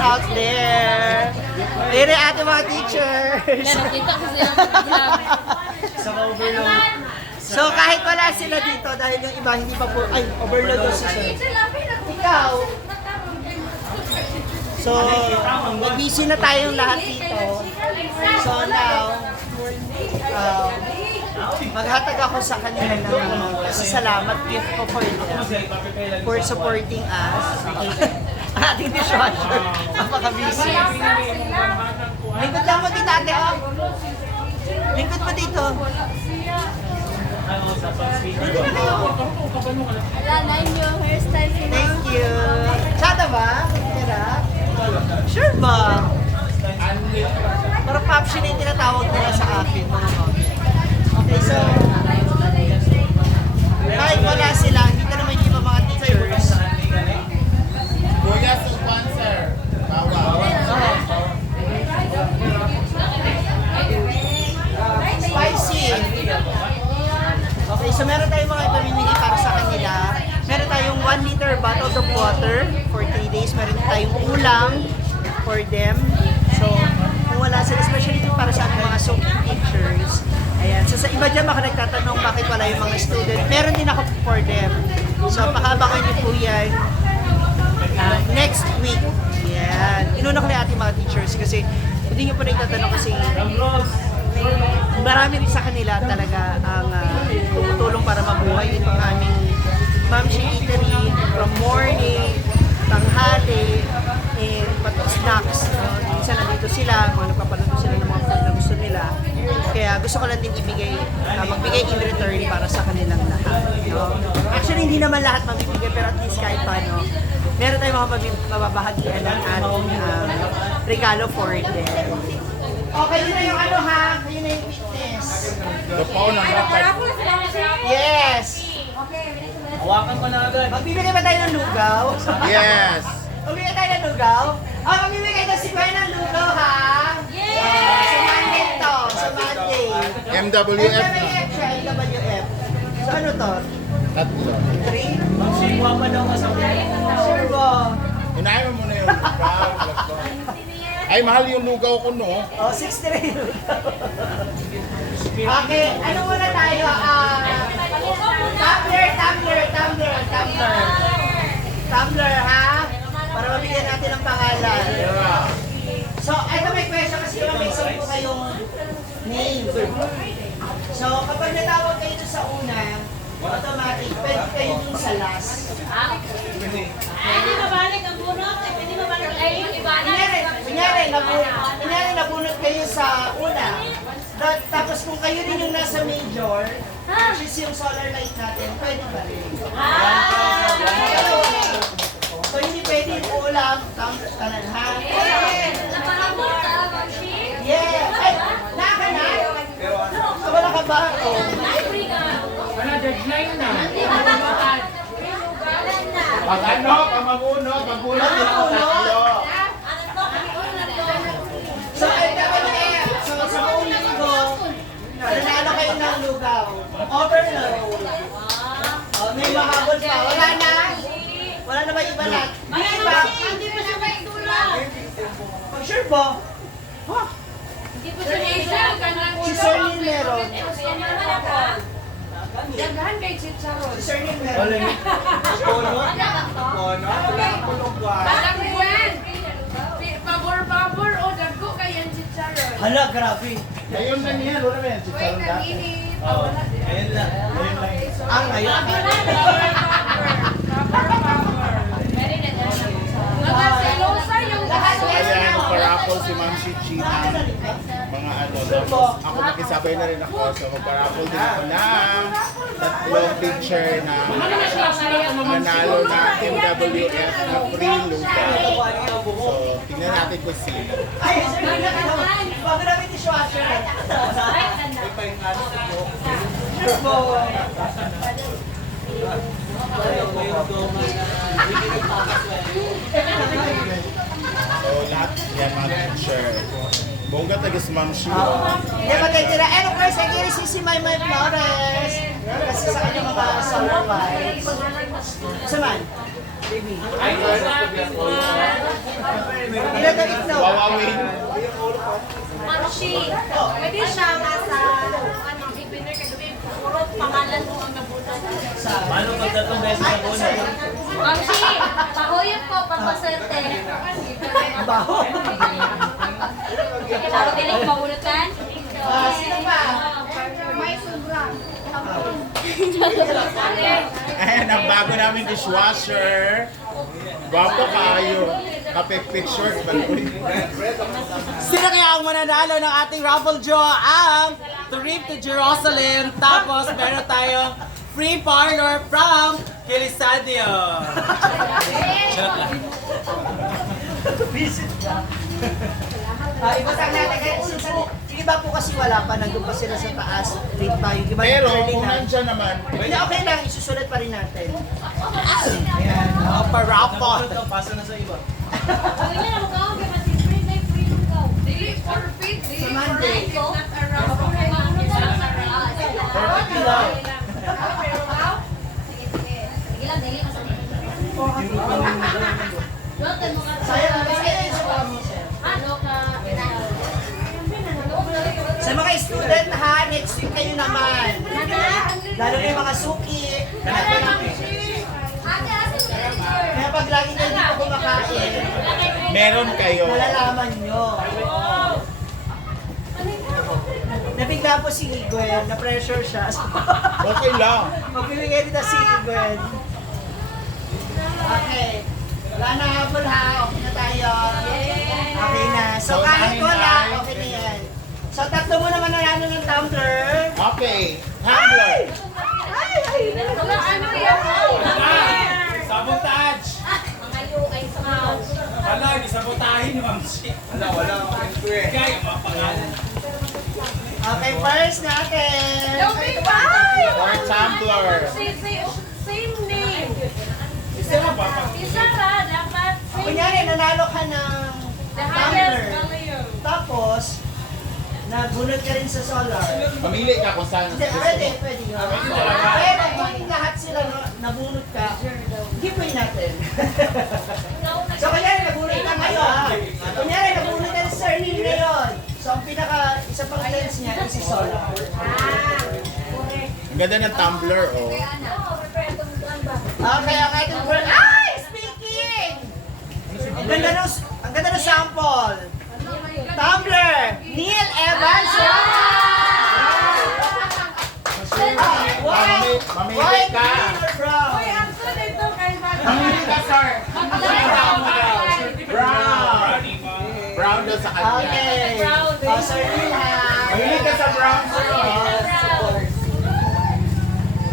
out there. Ere ate mga teachers. Nakita ko siya vlog. Sa overload. So kahit wala sila dito dahil yung iba hindi pa po, ay overload daw si sir. Ikaw. So, busy na tayong lahat dito. So now, maghatag ako sa kanila ng salamat gift ko for them for supporting us. Ang ating dishwasher. Napaka-busy. Lingkod lang mo dito ate, oh. Lingkod mo dito. Dito na kayo. Wala na yung hairstyle ko. Thank you. Tsada ba? Tira? Sure ba? Parang poption yung tinatawag nila sa akin. Okay, so kahit wala sila, hindi ka naman yung iba mga teachers. Kuya, sponsor. Spicy. Okay, so meron tayong mga ipamimigay para sa kanila. Meron tayong 1 liter bottle of water for 3 days. Meron tayong ulam for them. So, kung wala sila, especially para sa ating mga soaking teachers. Ayan. So, sa iba dyan, baka nagtatanong bakit wala yung mga student. Meron din ako for them. So, pakabangan niyo po yan next week. Yan. Inuna ko na ating mga teachers kasi hindi nyo po nagtatanong kasi marami rin sa kanila talaga ang tumutulong para mabuhay itong aming Mamshi Eatery from morning, tanghali, and pati snacks. Minsan nandito sila, mga nagpapaluto sila ng mga food na gusto nila. Kaya gusto ko lang din ibigay, magbigay in return para sa kanilang lahat. No? Actually, hindi naman lahat mabibigay, pero at least kahit paano, meron tayong mga mababahagian ng ating regalo for them. Okay, yun na yung ano ha, yun na yung witness. The phone ang record. Yes! Hawakan ko na agad. Magbibigay ba tayo ng lugaw? Yes. Magbibigay tayo ng lugaw? Magbibigay na si Gwen ng lugaw ha? Yay! Sa Monday to, sa Monday. MWF na. MWF siya, MWF. So ano to? Tatlo. 3? Magsigwa pa daw kasabi. Sure ba? Unahin mo muna yung lugaw. Ay, mahal yung lugaw ko, no? Oh, 63 lugaw. Okay, ano muna tayo? Tumbler ha? Para mabigyan natin ng pangalan. So, eto may question kasi may 10 kayong name. So, kapag natawag kayo dun sa una, automatic, pwede kayo dun sa last. Hindi mabalik ang bunot. Hindi mabalik ay Kunyari, nabunot kayo sa una. Tapos kung kayo din yung nasa major, which is yung solar light natin, pwede ba rin? So, hindi pwede yung ulam, kanan ha? Yeah! Ay, naka na? Wala ka ba? Oh. Pag ano, pag magunot, magunot yun ang tatlo. So, MWF. So, sa buong linggo, nanalo kayo ng lugaw. Overload. Oh, may mahabol pa. Wala na? Wala na ba iba na? May iba? Hindi pa siya may tulong. Oh, sure ba? Huh? Hindi pa siya may tulong. Si Sir Lin meron. Daghan kay Chicharon. Si Sir Lin meron. Kono? Kono? Wala akong lugar. Parang Gwen. Pabor-pabor o dagko kay ang Chicharon. Hala, grabe. Ngayon na niya, wala ba yan? Wait, kanini. Oo. Ayun lang. Ayun lang. Ang ngayon. Ayan, parapol si Ma'am Shichi ng mga ano. Tapos ako nakisabay na rin ako. So magparapol din ako ng tatlong picture na nanalo na MWF na free lugaw. So tingnan natin kung sino. Ay, Sir Lin na kayo. Bago namin dishwasher. Sure ba? So lahat yan mga picture. Bongga taga si Ma'am Shi. Hindi magkakira. And of course, nagkiri si Maymay Flores. Kasi sa kanyang mga solar lights. Saman? Baby. One. Ilan daw itlog? Wawawin. Mamshi. Pwede siya nasa, ano, winner ka doon. Puro pangalan mo ang nabutan. Paano pag 3 beses na po na? Mamshi, pahuyan po, pampaserte. Baho. Dapat ilang pahulutan? Sino pa? May sobra. Ayan, ang bago namin dishwasher. Gwapo kayo. Kape-picture. Sino kaya ang mananalo ng ating raffle draw? Ang trip to Jerusalem. Tapos meron tayong free parlor from Kilisadio. Visit ka. Iba sa natin. Yung iba po kasi wala pa. Nandun pa sila sa taas. Late tayo. Yung iba Pero early kung na. nandyan naman, Hindi, okay lang. Isusulat pa rin natin. Pa-raffle. Pasa na sa iba. Dili for fit, dili for Monday. right, not around. Perfect lang. Sayang na sayang sa mga mo. Sa mga student ha, next week kayo naman. Lalo na yung mga suki. Kaya pag lagi kayo dito kumakain, meron kayo. malalaman nyo. Nabigla po si Gwen, na-pressure siya. Okay lang. Magbibigay dito si Gwen. Okay. Wala na habol ha. Okay na tayo. Okay na. So So, kahit unahin wala, na. okay na yan. So tatlo mo naman nanalo ng tumbler. Okay. Handler. Ano yan? Sabotage! Wala, hindi sabotahin ni Ma'am Shi. Wala. Kaya, mga pangalan. Okay, first natin. Or tumbler. Same name. Isa na ba? Isa ka, dapat same Kunyari, nanalo ka ng The tumbler. highest value. Tapos, nagbunot ka rin sa solar. Mamili ka kung saan. Hindi, pwede yun. Pero kung lahat sila nabunot ka, giveaway natin. So, kunyari, nabunot ka ngayon. Kunyari, nabunot ka ni Sir Neil ngayon. So, ang isa pang lens niya is si solar. Ang ganda ng tumbler, oh. Okay, ang ating word. Ay! Speaking! Ang ganda ng sample. Tumbler! Neil Evans! White! Mamili White, ka. green, or brown? Mamili ka, sir. Brown. Brown daw sa kanya. Okay. Oh, Sir Neil ha. Mamili ka sa brown, sir. oh.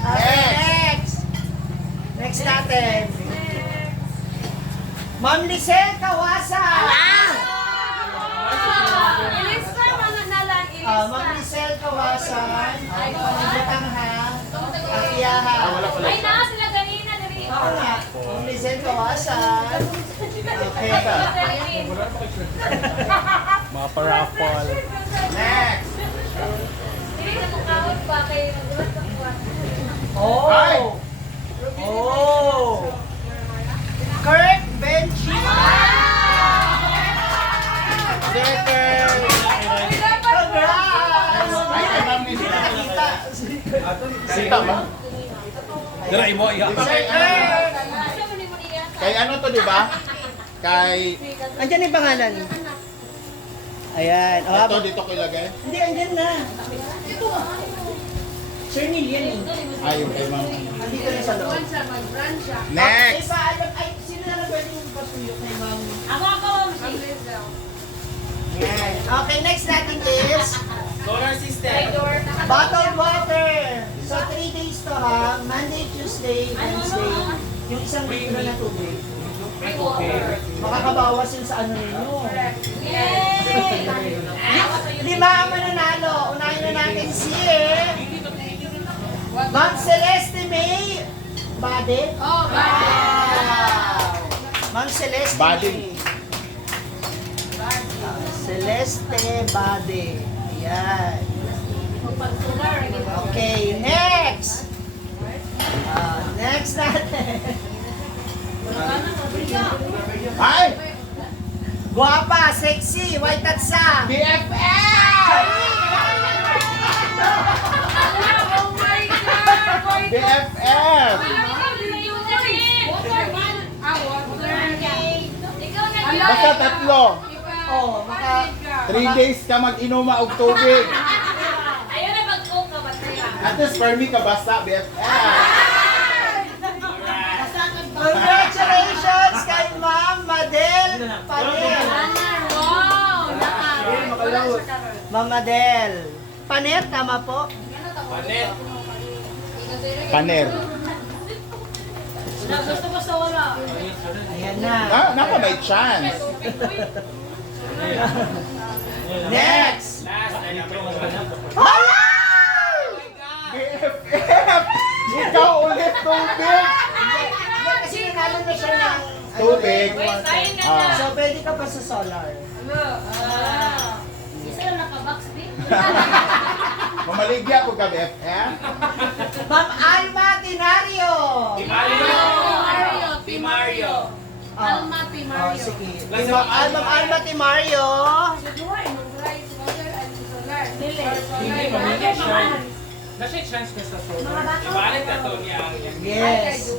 Okay, next. Next natin. Ma'am Lisel Kawasa. Ilista, mga nalang, Ma'am ilista. Lisel Kawasa. Pangibutang ha. Akiya ha. Wala pala. Ay na, sila ganina, dali. Ako nga. Ma'am Lisel Kawasa. Okay. Mga pa-raffle. Next. Dili na mukhaon pa kayo. Oh! Ay! Oh! Kurt Benji! Second! Congrats! Ay, kay Ma'am Lisa. Nakita. Sita ba? Dara, imo, iya. Sir Kurt! Kay ano to, di ba? Kay... Andyan yung pangalan. Ayan. Oh, Ito, dito ko ilagay. hindi, andyan na. Sir Neil, yan eh. Ay, yung kay Ma'am. Andito na sa loob. Next. Ay, sino na lang pwede yung pasuyo kay Ma'am? Ako. Yan. Okay, next natin is Solar system. bottled water. So, 3 days to ha. Monday, Tuesday, Wednesday. Yung isang litro na tubig. Makakabawas yun sa ano ninyo. Yay! 5 ang mananalo. Unahin na natin si Ma'am Celeste May Bade. Oh, Wow! Ma'am Celeste Bade. May. Celeste Bade. Ayan. Okay, next! Next natin. Ay! Guwapa, sexy, white at sa. BFF! Oh my God! BFF! Basta tatlo. Oh, maka... 3 days ka mag-inuma og tubig. Ayun na mag-cook ka ba? At least for me ka basta, BFF. Congratulations kay Ma'am Madel Panel. Wow! Ma'am Madel. Paner, tama po? Panet. Paner. Gusto ko sa wala. Ayan na. Ah, naka may chance. Next! Last, ay namin mo na. BFF! Ikaw ulit tubig! Kasi nanalo na siya ng... Tubig. Sayang ka Ah. na. So, pwede ka pa sa solar. Isa lang nakabox din. Mamaligya ko ka, BFF. Ma'am Alma Tinario! Mario. Mario. Alma P. Oh, Mario. sige. Ma'am Alma Timario. Hindi pa may chance. Nasa chance ka sa solo. Ibalik ka to niya ang yan. Yes.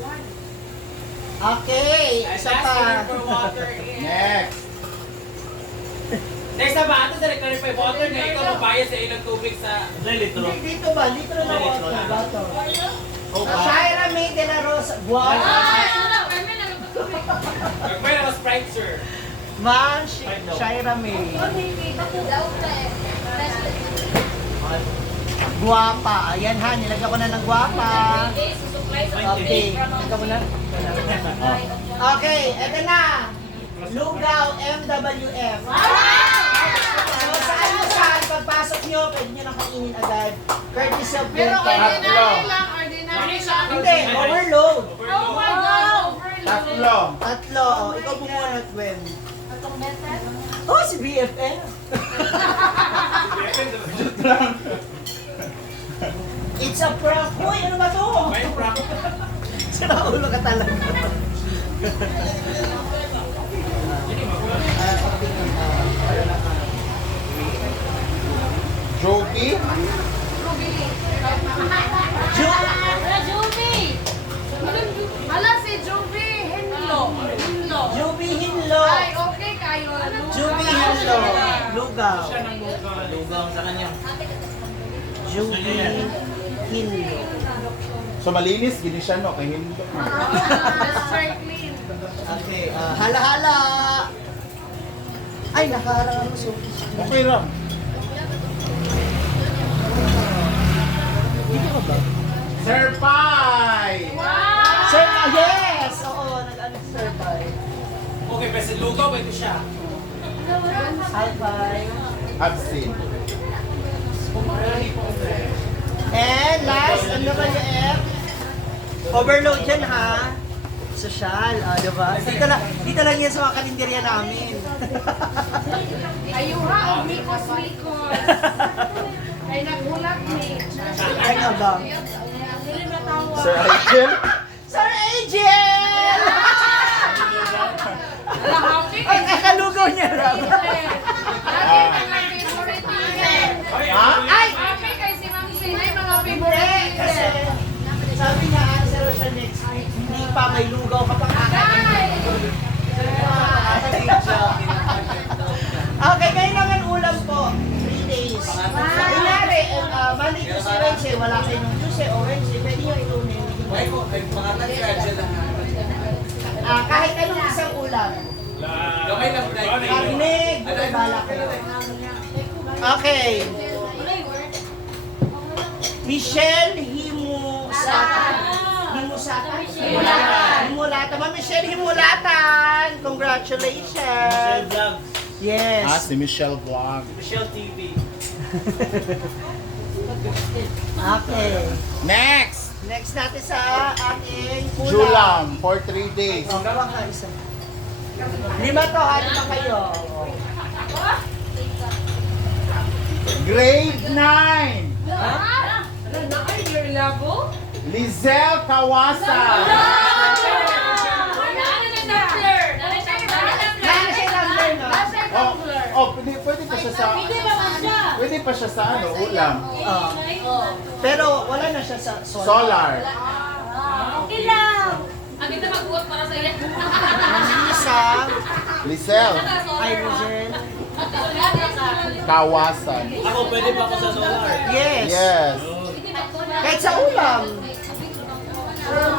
Okay, isa pa. Next. Next na ba? Ito sa rectify water na ikaw magbayad sa ilang tubig sa... Dito ba? Dito na water. Bato. Shaira May de la Rosa. Wow. May naman Sprite, sir. Ma'am Shaira May. Guwapa. Ayan ha, nilagyan ko na ng guwapa. Okay. Nilagyan mo na? Okay, eto na. Lugaw MWF. So, saan pagpasok nyo, pwede nyo nang kainin agad. Courtesy of Pero Blanket. ordinary lang, ordinary lang. Hindi, overload. Oh my God! Tatlo. Tatlo. Oh, ikaw bumunot, Gwen. Atong beses? Oh, si BFF. It's a prank. Uy, ano ba to? May prank. Sira ulo ka talaga. Joby. Joby! Hala si Joby Hinlo. Juby Hinlo. Ay, okay kayo. Juby Hinlo. Lugaw. Lugaw sa kanya. Juby Hinlo. So malinis, gini siya no, kay Hindo. Just try clean. Okay, hala-hala. Ay, nakaharang ako. So, Okay lang. dito ka ba? Sir Pai! Sir, yes! Oo, nag-ano si Sir Pai. Okay, pero sa lugaw, ito siya. Hi, Pai. Absent. And last, MWF. Overload yan ha. Social, diba? Dito lang yan sa mga karinderya namin. Ayuha, mikos-mikos. Ay, nagulat ni. Ay, ba? Dili na tawa. Sir Aiken? Sir Angel! Ala, happy Ay, kakalugaw niya lang. Lagi na lang favorite niya. Ha? Ay! Happy kay si Ma'am Sinay, mga Hindi, favorite kasi sabi niya, answer siya next week. Hindi pa, may lugaw ka pang kakain. Okay, ngayon naman ulam po. 3 days. Kunyari, Monday, Tuesday, Wednesday, wala kayo ng Tuesday o Wednesday, pwede nyo ilunin. Kahit anong isang ulam. Gamay lang tayo. Karnig, bala kayo. Okay. Michelle Himusata. Himulata. Ma'am Michelle Himulatan. Congratulations. Yes. Si Michelle Vlog. Michelle TV. Okay. Next! Next natin sa ating ulam. Julam for 3 days. Oh, gawa ka isa. 5 to, ano pa kayo? Grade 9! Your level? Lizelle Kawasa. Pwede ba man siya? Pwede pa siya sa ano, ulam. Pero wala na siya sa solar. Solar. Okay lang. Ang ganda mag-uot para sa iyo. Lisa, Lisel. Irene, Kawasan. Ako, pwede ba ako sa solar? yes. Yes. Kahit sa ulam.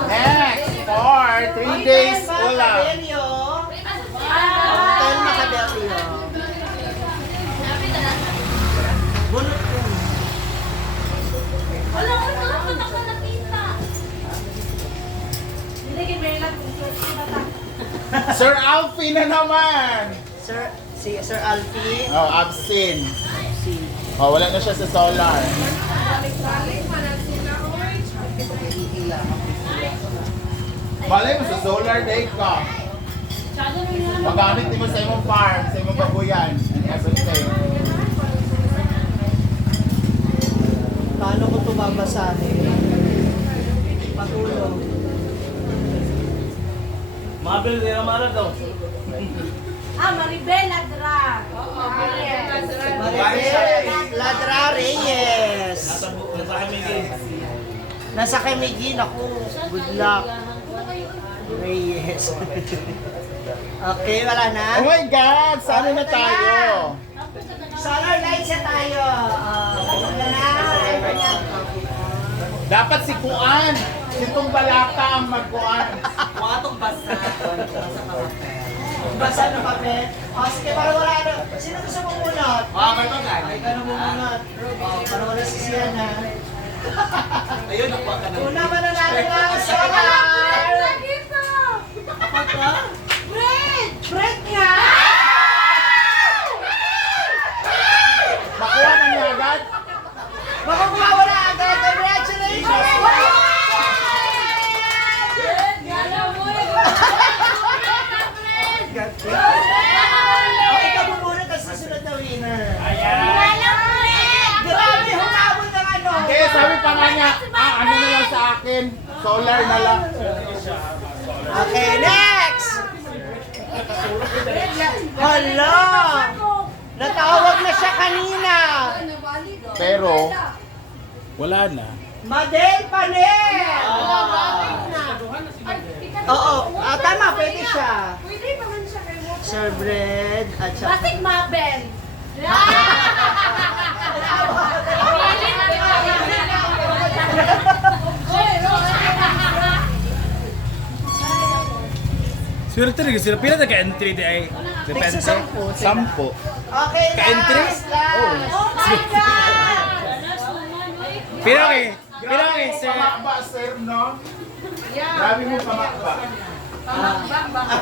Next, for 3 days ulam. Macadamia. Hotel Macadamia. Bunot ko. Wala ko na patak na nakita. Hindi kay Merla kung bata. Sir Alfie na naman. Si Sir Alfie. Oh, absent. Oh, wala na siya sa solar. Malay mo sa solar day ka. Magamit mo sa imong farm, sa imong babuyan, and everything. Paano ko ito babasahin? Patulong. Mabel, di na mara daw. Maribel Ladra. Maribel Ladra Reyes. Nasa Camigin. Nasa Camigin ako. Good luck. Reyes. Okay, wala na? Oh my God! Sana na tayo? Solar lights na tayo. Wala na. Dapat si Kuan, si Tumbalaka ang magkuan. Watong basa. Basa ka Basa ng papel. Sige, para wala na. Sino gusto mo munot? May pagkain. Ay, ka na mumunot. Para wala sisiyan na. Ayun, nakuha ka na. Una ba na natin ang solar? dito. Apa ka? Fred! Fred nga! Makuha na niya agad? Makukuha wala agad. Congratulations! Gala mo Ikaw muna kasi susunod na winner. Gala mo Grabe, humabol ng ano. Eh, sabi pa nga niya, ano na lang sa akin, solar na lang. Okay, next! Hala! Natawag na siya kanina. Pero, wala na. Madel Panel! Oo, tama, pwede siya. Pwede pa man siya kay mo. Sir Bread at saka... Basig Mabel. Swerte talaga sila. Pila na ka-entry di ay? Tigsa 10. 10. Okay, Ka-entry? last. Oh my God! Pila kay, sir. Pamakba, sir, no? Grabe mo pamakba.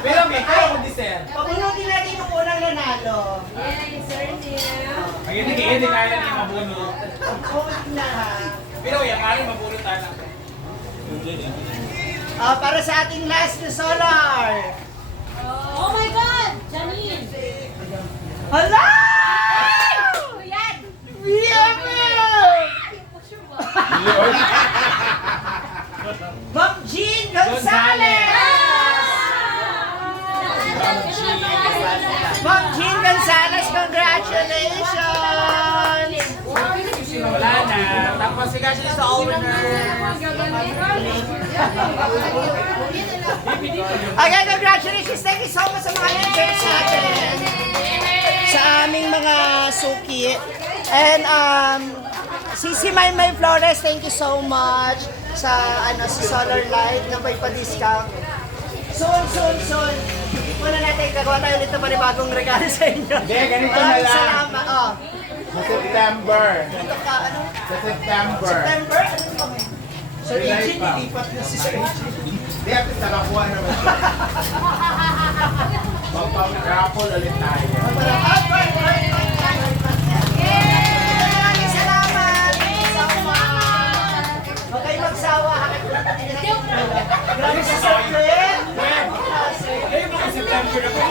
Pila kay, kaya mo di, sir. Pabunutin natin yung unang nanalo. Yay, sir Neil. Ang hindi kaya ni mabunot. Hold na ha. Pero yung kaya mabunot tayo. Para sa ating last na solar. Oh my God! Janine! Hala! Yan! Ma'am Jean Gonzalez! Ma'am Jean Gonzalez, congratulations! Wala na. Tapos siya siya sa owner. Okay, congratulations! Thank you so much sa mga interns natin. Sa aming mga suki. And Sisi Maymay Flores, thank you so much sa sa Solar Light na may pa-discount. Soon. Muna natin, gagawa tayo ulit ng panibagong regalo sa inyo. Hindi, ganito na Maraming lang. salamat. Oh, Sa September. dito ka, ano? Sa September. September? Ano kami? Sir AJ, nilipat na si Sir AJ. Hindi, at least nakakuha naman siya. Magpapag-raffle ulit tayo. Maraming salamat. Huwag kayo magsawa. Grabe sa Sir Fred. Ayun mga September na po.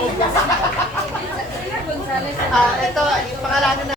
Ito, yung pangalanan